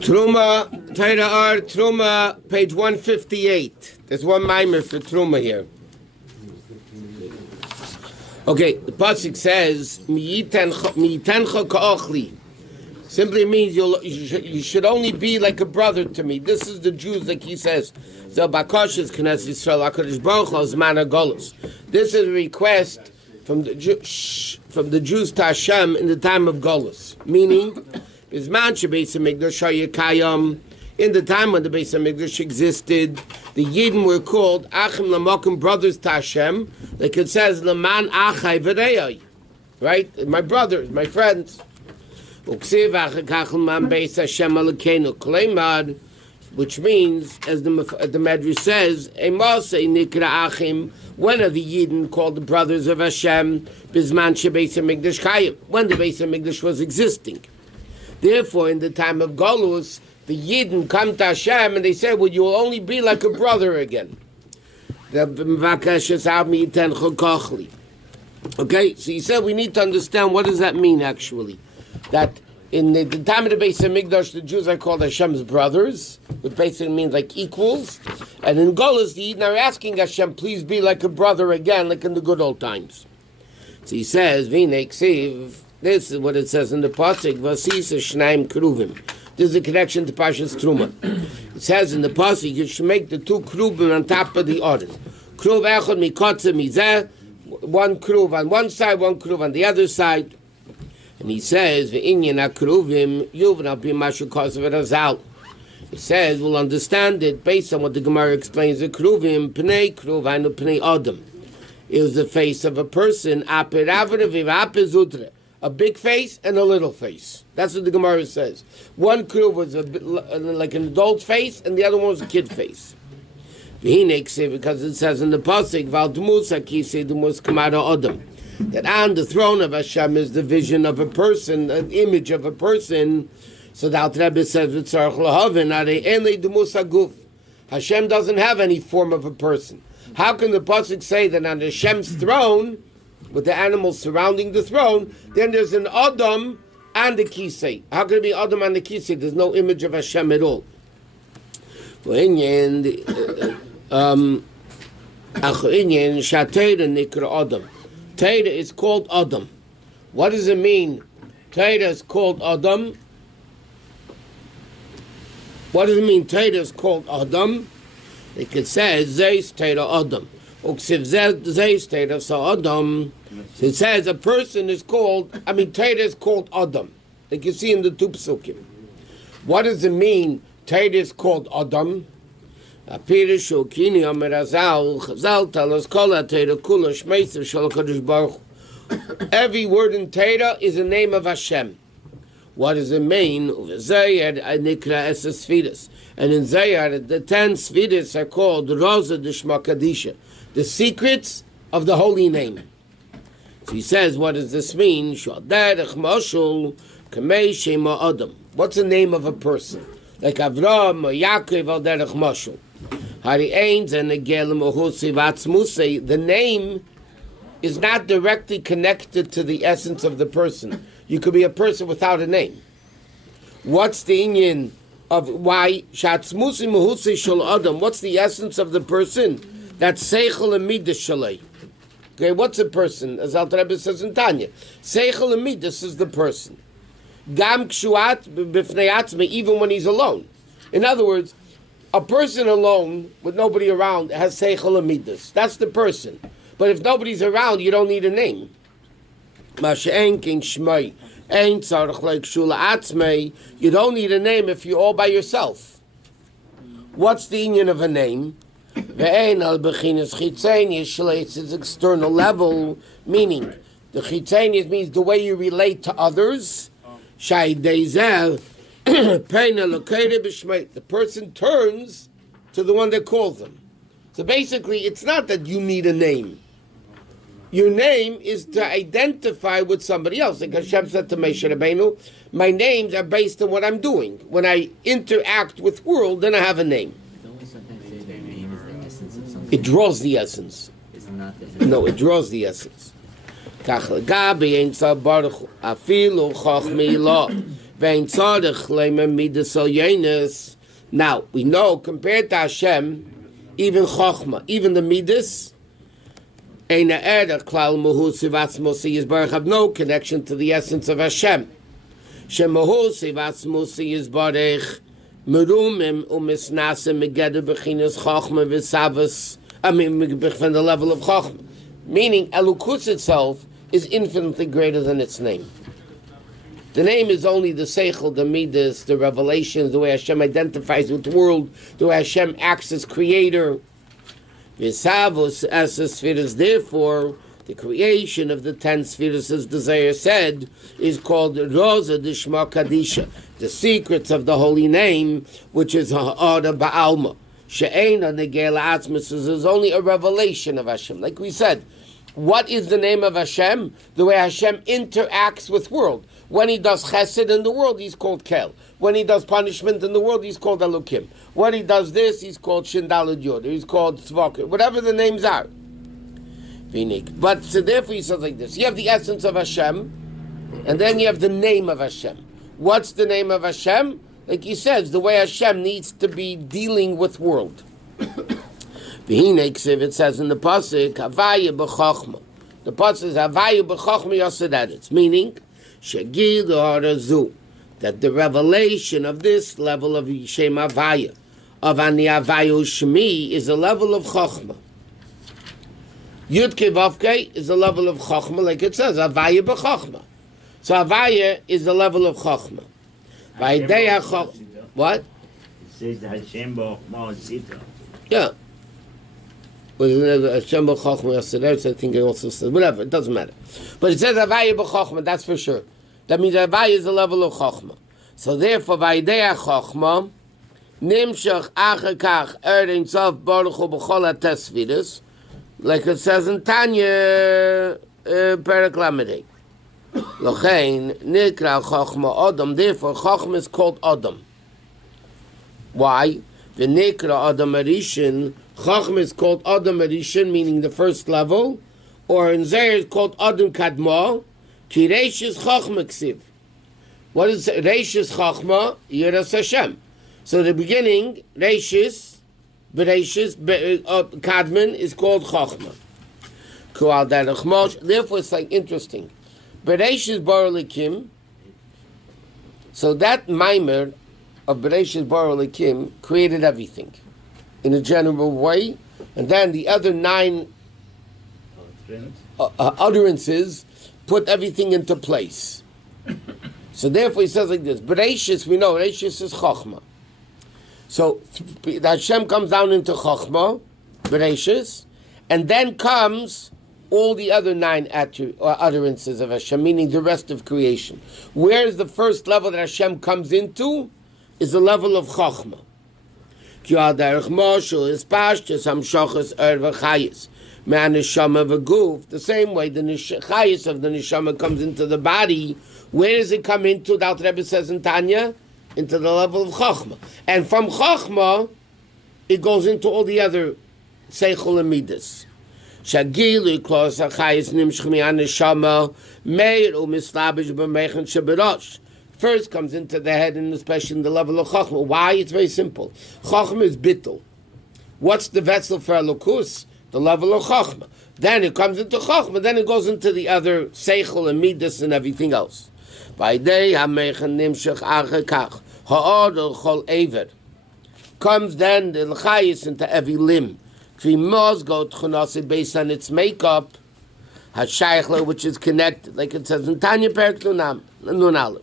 Terumah, Torah Or Terumah, page 158. There's one mimer for Terumah here. Okay, the pasuk says, "Mi'itencha ka'ochli." Simply means you should only be like a brother to me. This is the Jews, like he says. This is a request from the Jews to Hashem in the time of Golus, meaning in the time when the Beis HaMikdash existed, the Yidden were called Achim Lamokim, brothers to Hashem. Like it says, Laman Achai V'rei, right? My brothers, my friends. Which means, as the Medrash says, when are the Yidden called the brothers of Hashem? Bisman shebeis HaMikdash Chayim, when the Beis HaMikdash was existing. Therefore, in the time of Golus, the Yidden come to Hashem and they say, well, you will only be like a brother again. Okay, so he said we need to understand what does that mean actually. That in the time of the Beis HaMikdash, the Jews are called Hashem's brothers, which basically means like equals. And in Golus, the Yidden are asking Hashem, please be like a brother again, like in the good old times. So he says, this is what it says in the pasuk, Vasisa Shnaim Kruvim. This is a connection to Parashat Terumah. It says in the pasuk, you should make the two kruvim on top of the other. Kruv echad mikotze mizeh, one kruv on one side, one kruv on the other side. And he says, V'inyan ha-kruvim yuvna b'mashu kosev razal. He says, we'll understand it based on what the Gemara explains. The kruvim, pnei kruv, anu pnei adam. It was the face of a person, a big face and a little face. That's what the Gemara says. One kruv was like an adult face, and the other one was a kid face. Because it says in the pasuk, that on the throne of Hashem is the vision of a person, an image of a person. So the Alter Rebbe says, Hashem doesn't have any form of a person. How can the pasuk say that on Hashem's throne, with the animals surrounding the throne, then there's an Adam and a Kisei? How can it be Adam and a Kisei? There's no image of Hashem at all. Torah is called Adam. What does it mean? Torah is called Adam. What does it mean? Torah is called Adam. It could say Zeis Torah Adam. Zeis Torah so Adam. So it says a person is called. Torah is called Adam. Like you see in the two psukim. What does it mean? Torah is called Adam. Every word in Torah is a name of Hashem. What does it mean? And in Zayar, the 10 Svidis are called Rosa Dishma Kadisha, the secrets of the holy name. So he says, what does this mean? What's the name of a person? Like Avram or Yaakov al derech mashul. The name is not directly connected to the essence of the person. You could be a person without a name. What's the inyan of why shatzmusi mehusi shel adam? What's the essence of the person? That's seichel and midas shalei. Okay, what's a person? As Alter Rebbe says in Tanya, seichel and midas is the person. Gam kshuat b'fnei atzmei, even when he's alone. In other words, a person alone with nobody around has seichel and midas. That's the person. But if nobody's around, you don't need a name. You don't need a name if you're all by yourself. What's the union of a name? It's its external level, meaning the chitzenius means the way you relate to others. The person turns to the one that calls them. So basically, it's not that you need a name. Your name is to identify with somebody else. Like Hashem said to Moshe Rabbeinu, my names are based on what I'm doing. When I interact with world, then I have a name. It draws the essence. No, it draws the essence. Now, we know, compared to Hashem, even Chochmah, even the Midas, have no connection to the essence of Hashem. From the level of Chochmah. Meaning, Elukus itself is infinitely greater than its name. The name is only the Seichel, the Midas, the revelations, the way Hashem identifies with the world, the way Hashem acts as creator. Therefore, the creation of the 10 spheres, as the Zohar said, is called Rosa Dishma Kadisha, the secrets of the holy name, which is Ha'ara Ba'alma. She'ena Negela Atzmus is only a revelation of Hashem. Like we said, what is the name of Hashem? The way Hashem interacts with world. When he does chesed in the world, he's called Kel. When he does punishment in the world, he's called Elokim. When he does this, he's called Shindalad Yod. He's called Tzvokir. Whatever the names are. But so therefore he says like this. You have the essence of Hashem, and then you have the name of Hashem. What's the name of Hashem? Like he says, the way Hashem needs to be dealing with world. It says in the Pasuk, Havaya b'chochma. The Pasuk says, Havaya b'chochma yasedet. Meaning, Shagil harazu, that the revelation of this level of Shem Havaya, of Ani Havayu Shmi, is a level of chochma. Yud Kei Vav Kei is a level of chochma, like it says, Havaya b'chochma. So Havaya is the level of chochma. What? It says Hashem b'chochma sita. Yeah. Hashem b'chochma yesterday, I think it also says, whatever, it doesn't matter. But it says Havaya b'chochma, that's for sure. That means Havaya is the level of chochma. So therefore, Vaidei HaChochma, Nimshach Achakach Ein Sof Baruch Hu B'chol HaTesvidus, like it says in Tanya, Perek Lamed. L'chein Nikra Chochma Adam. Therefore, Chochma is called Adam. Why? The Nikra Adam Arishin. Chochma is called Adam Arishin, meaning the first level, or in Zohar it's called Adam Kadma. Ki Reishis Chochma Ksiv. What is Reishis Chochma? Yiras Hashem. So the beginning, Reishis, Bereishis, Kadman is called Chochma. Therefore, it's like interesting. Bereishis Bar Elikim. So that mimer of Bereishis Bar Elikim created everything in a general way, and then the other 9 utterances put everything into place. So therefore he says like this, Bereishis, we know, Bereishis is Chochma. So Hashem comes down into Chochma, Bereishis, and then comes all the other 9 utterances of Hashem, meaning the rest of creation. Where is the first level that Hashem comes into? Is the level of Chochma. The same way the chayis of the neshama comes into the body, where does it come into? The Alter Rebbe says in Tanya, into the level of Chochma. And from Chochma, it goes into all the other Seichel and Midas. Shagilu klos hachayis nimshch mi'an neshama meir u'mislabish b'meichen sheberosh. First comes into the head, and especially in the level of Chochma. Why? It's very simple. Chochma is bittul. What's the vessel for Elokus? The level of Chochma. Then it comes into Chochma, then it goes into the other Seichel and Midas and everything else. Vaidei ha-meichen nimshach achakach ha'odel chol eiver. Comes then the L'chayis into every limb. Kvi mozgo tchunasi based on its makeup, ha-shaychla, which is connected, like it says in Tanya Perek Nun Aleph.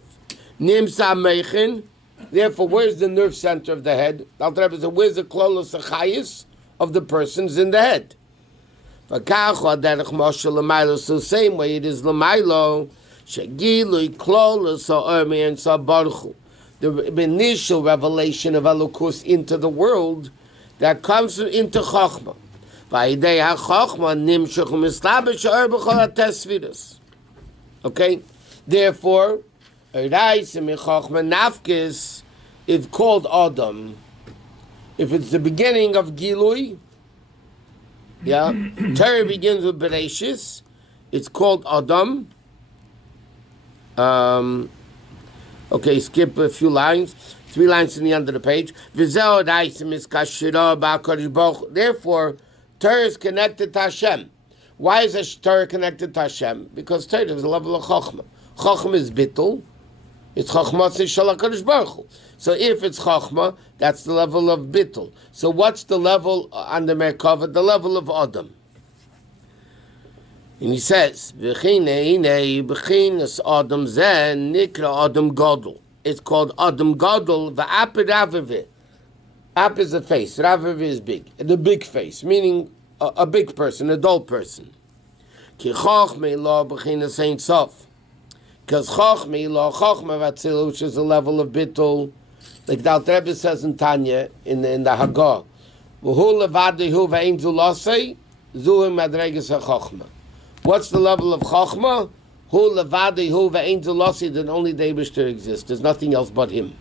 Nimsa meichin. Therefore, where's the nerve center of the head? Alter Rebbe says, where's the klolos achayis of the person's in the head? So the same way it is l'maylo, shegilui klolos ha'ormi and sabarchu. The initial revelation of Elokus into the world that comes into Chochma. V'ayidei ha-Chochma nimshach u'mislabish ha'or b'chol ha-tesvidus. Okay? Therefore, Nafkis is called Adam. If it's the beginning of Gilui, yeah, Torah begins with Bereshis, it's called Adam. Okay, skip a few lines. 3 lines in the end of the page. Therefore, Torah is connected to Hashem. Why is Torah connected to Hashem? Because Torah is a level of Chochmah. Chochmah is bittul. It's Chochmah Shel HaKadosh Baruch Hu. So if it's Chochmah, that's the level of bittul. So what's the level on the Merkava? The level of Adam. And he says, B'chinas Adam Zen Nikra Adam Gadol. It's called Adam Gadol. V'Ap Ravaveh. Ap is a face. Ravaveh is big. The big face, meaning a big person, adult person. Ki Chochmah Lo B'chinas Ein Sof. Because Chochmah Lo Chochmah Vatzil, which is a level of bittul, like the Alter Rebbe says in Tanya, in the Hagah, V'hu Levadihu V'Ein Zulasei, Zuhu Madreges HaChochmah. What's the level of Chochmah? Hu Levadihu V'Ein Zulasei, that only the Eibishter exists. There's nothing else but him.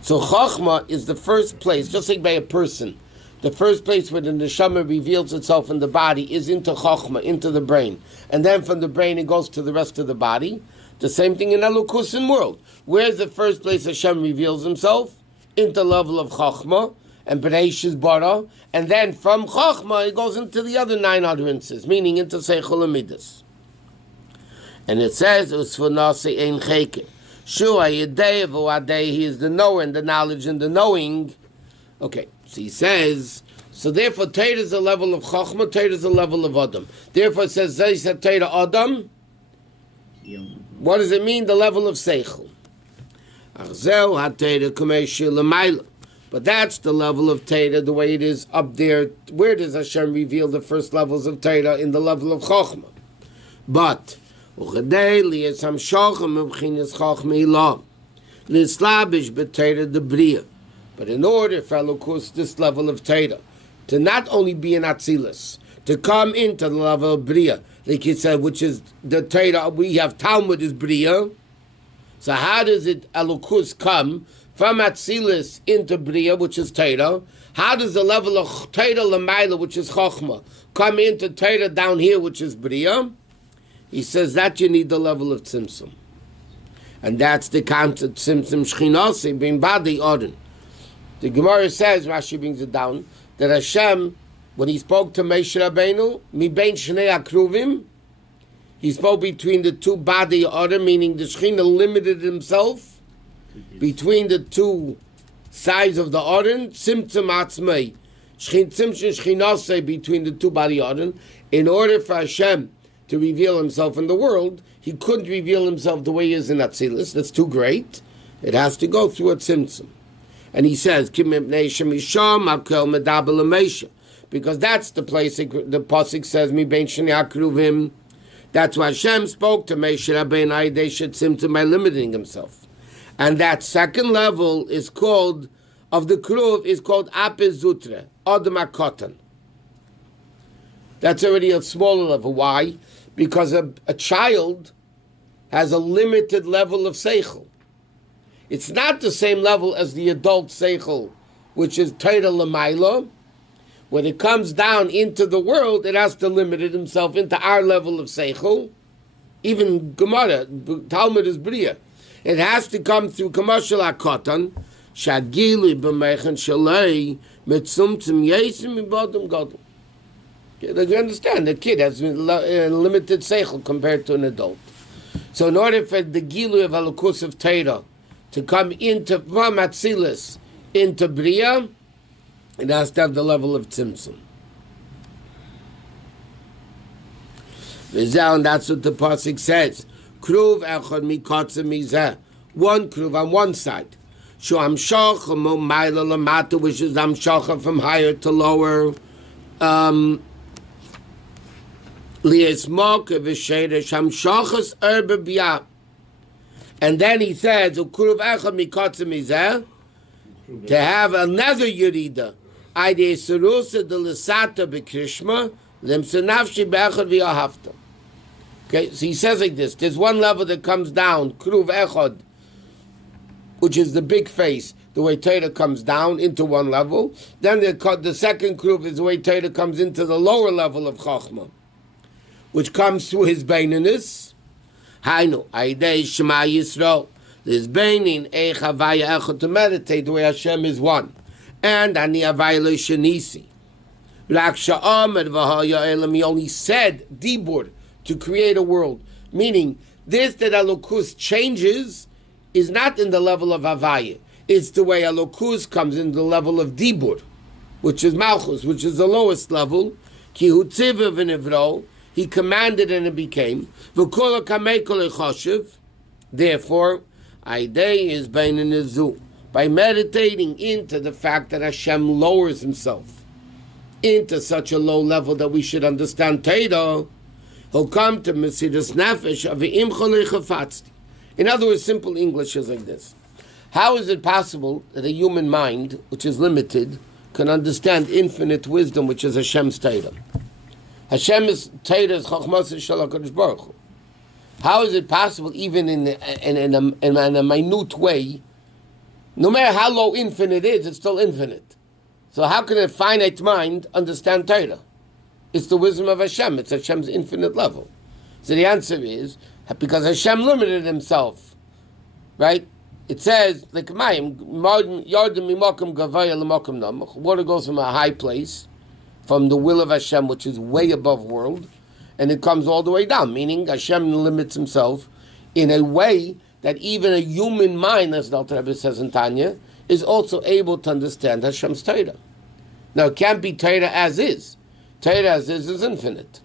So Chochmah is the first place, just like by a person, the first place where the neshama reveals itself in the body is into Chochmah, into the brain. And then from the brain it goes to the rest of the body. The same thing in Elokusin world. Where's the first place Hashem reveals himself? Into the level of Chochmah and Bereishis Bara. And then from Chochmah it goes into the other 9 utterances, meaning into Seichel Midas. And it says, Usfanase Ein Cheke. Shua Yedei V'Adei, he is the knower and the knowledge and the knowing. Okay. So he says, so therefore Torah is a level of Chochmah, Torah is a level of Adam. Therefore it says, Zaysa Torah Adam. What does it mean? The level of Seichel. But that's the level of Torah, the way it is up there. Where does Hashem reveal the first levels of Torah? In the level of Chochmah. But, but in order for Elokus, this level of Torah, to not only be in Atzilus, to come into the level of Bria, like he said, which is the Torah, we have Talmud is Bria. So how does it, Elokus, come from Atzilus into Bria, which is Torah? How does the level of Torah Lamaila, which is Chochmah, come into Torah down here, which is Bria? He says that you need the level of Tzimtzum. And that's the concept, Tzimtzum Shchinasi, being Badi Odin. The Gemara says, Rashi brings it down, that Hashem, when he spoke to Moshe Rabbeinu, mi bein shnei akruvim, he spoke between the two body order, meaning the Shechina limited himself between the two sides of the Oren, Tzimtzum Atzmei, Tzimtzum Shechinasei, between the two body Oren. In order for Hashem to reveal himself in the world, he couldn't reveal himself the way he is in Atzilus. That's too great. It has to go through a Tzimtzum. And he says, because that's the place the pasuk says, "Mi bein shnei akruvim." That's why Hashem spoke to Moshe Rabbeinu Tzimtzum by limiting himself. And that second level is called, of the kruv, is called Apis Zutre, Adam HaKotan. That's already a smaller level. Why? Because a child has a limited level of seichel. It's not the same level as the adult seichel, which is Torah L'mayla. When it comes down into the world, it has to limit it himself into our level of seichel. Even Gemara, Talmud is Bria. It has to come through Kamashal HaKotan, Shagili b'meichen shalei, metzumtzum yesim ibodum gadol. You understand, the kid has a limited seichel compared to an adult. So in order for the Gilu of Elokus of Torah to come into, from Atzilus into Bria, it has to have the level of Tzimtzum. And that's what the pasuk says. Kruv echad mikatze mizeh. One kruv on one side. Shu amshacha mo maila lamata, which is amshacha from higher to lower. Liesmok v'sheresh amshachas erbe biyah. And then he says, Kruv echad mikatze mizeh, to have another yurida. Ide serusa de lesata bekrishma limsenavshi be'echad v'yahavta. Okay, so he says like this. There's one level that comes down, Kruv echad, which is the big face, the way Torah comes down into one level. Then the second Kruv is the way Torah comes into the lower level of Chochmah, which comes through his beininus. Hainu, Aidei Shema Yisrael. There's beinin eich havaya echad to meditate the way Hashem is one. And ani havaya lo shenisi. Rak sha'amed v'haya elam, he only said dibur, to create a world. Meaning, this that Elokus changes is not in the level of havaya. It's the way Elokus comes in the level of dibur, which is malchus, which is the lowest level. Ki hu tziva v'nivro, he commanded and it became. V'kol ha'kamei kol echoshev, therefore, Aidei is beinin nizu, by meditating into the fact that Hashem lowers himself into such a low level that we should understand Torah, he'll come to Mesidas Nefesh of Im Cholei Chafatzti. In other words, simple English is like this. How is it possible that a human mind, which is limited, can understand infinite wisdom, which is Hashem's Torah? Hashem's Torah is Chachmas Shel HaKadosh Baruch Hu. How is it possible, even in a minute way, no matter how low infinite is, it's still infinite. So how can a finite mind understand Torah? It's the wisdom of Hashem. It's Hashem's infinite level. So the answer is, because Hashem limited himself, right? It says, like Mayim, water goes from a high place, from the will of Hashem, which is way above world, and it comes all the way down, meaning Hashem limits himself in a way that even a human mind, as the Alter Rebbe says in Tanya, is also able to understand Hashem's Torah. Now, it can't be Torah as is. Torah as is infinite.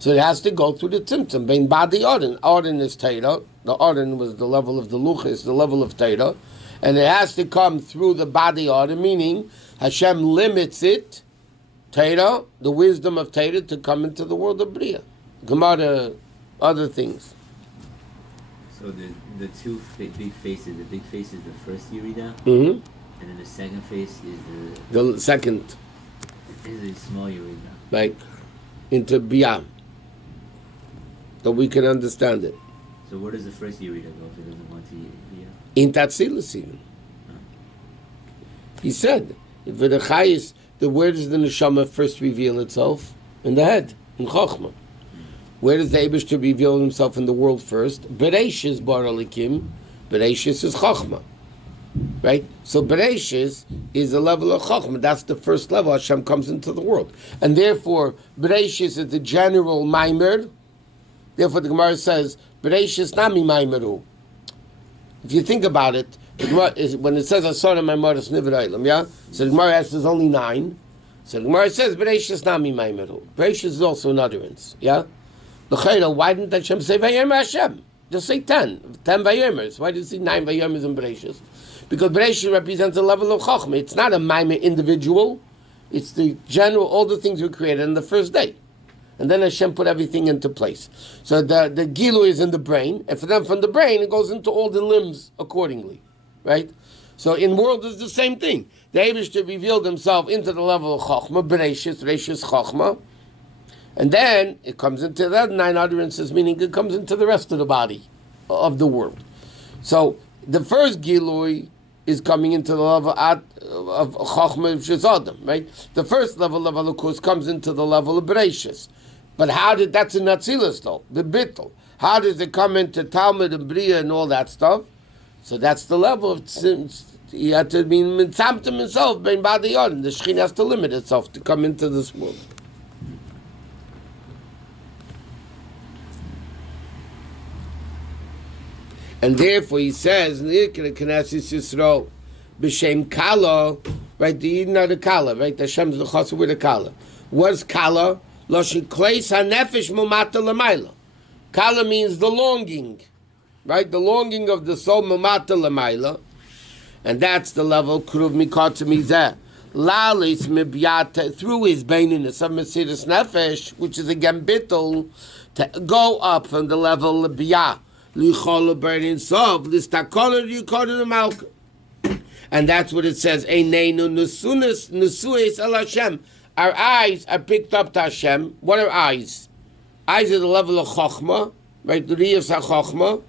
So it has to go through the Tzimtzum. Bein Badi Orden. Orden is Torah. The Orden was the level of the Luchis, the level of Torah. And it has to come through the Badi Orden, meaning Hashem limits it, Torah, the wisdom of Torah, to come into the world of Bria. Gemara, other things. So the two big faces, the big face is the first Yerida, Mm-hmm. and then the second face is The second, the small Yerida. like, into Bia, that we can understand it. So where does the first Yerida go if it doesn't want to Bia? In Tatzilus even. He said, if the Chayis, where does the Neshama first reveal itself? In the head, in Chochmah. Where does the Eibishter reveal himself in the world first? Bereshis bar alikim. Bereshis is Chochmah. Right? So Bereshis is the level of Chochmah. That's the first level. Hashem comes into the world. And therefore, Bereshis is the general Maimer. Therefore, the Gemara says, Bereshis nami Maimeru. If you think about it, when it says Asara Maimaris Nivrailam, yeah? So the Gemara has there's only 9. So the Gemara says, Bereshis nami Maimeru. Bereshis is also an utterance, yeah? Why didn't Hashem say Vayomer Hashem? Just say 10. 10 Vayomers. Why did you say 9 Vayomers in Bereshis? Because Bereshis represents a level of Chochmah. It's not a Maimer individual. It's the general, all the things were created on the first day. And then Hashem put everything into place. So the Gilu is in the brain, and for them from the brain, it goes into all the limbs accordingly. Right? So in world, it's the same thing. The Eibishter revealed himself into the level of Chochmah, Bereshis, Reshis Chochmah, and then it comes into that 9 utterances, meaning it comes into the rest of the body of the world. So the first Gilui is coming into the level of Chochmah Shizadam, right? The first level of Elokus comes into the level of Bereshis. But how did, that's in Atzilus though, the Bittul. How does it come into Talmud and Bria and all that stuff? So that's the level of, he had to be mitzamtim himself, bein badi yodin. The Shekhinah has to limit itself to come into this world. And therefore he says, Knesset Yisrael, b'shem Kala, right, the Yidin are the Kala, right, Hashem's the Chassid with the Kala. What's Kala? Loshin Kleis HaNefesh Mumata L'mayla. Kala means the longing, right, the longing of the soul Mumata L'mayla. And that's the level, Kruv Mikotza Mizeh. Lalis Mibyata, through his baininess of Mesidas Nefesh, which is again Bittul, to go up from the level of Biyah. Lichol burning sov, listakola yikoda the malka. And that's what it says. Eineinu nusues el Hashem. Our eyes are picked up to Hashem. What are eyes? Eyes are the level of Chochmah, right? The Riyas HaChochmah.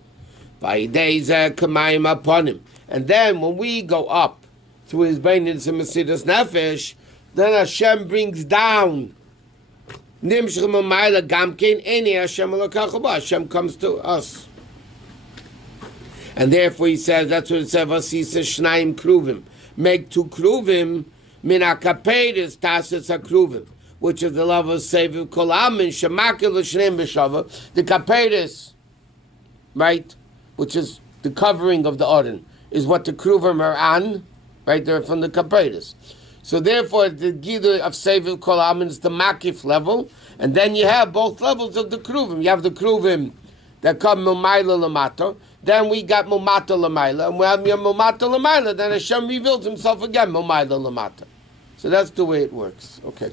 Vayidei kamayim upon him. And then when we go up through his beinins and Mesidas Nefesh, then Hashem brings down. Nimshach Mamayla Gamkein Eni Hashem Elokach Ba. Hashem comes to us. And therefore he says, that's what it says, Vasisa Shnaim Kruvim. Make 2 Kruvim, min HaKaperis Tasis HaKruvim, which is the level of Seviv Kol Amin, Shemakil L'Shneim B'Shava, the Kaperis, right, which is the covering of the Aron, is what the Kruvim are on, right, they're from the Kaperis. So therefore, the Gidui of Seviv Kol Amin is the Makif level, and then you have both levels of the Kruvim. You have the Kruvim that come Mumayla Lamato, then we got Mumata Lamayla, and we have Mumata Lamayla, then Hashem reveals himself again, Mumayla Lamata. So that's the way it works. Okay.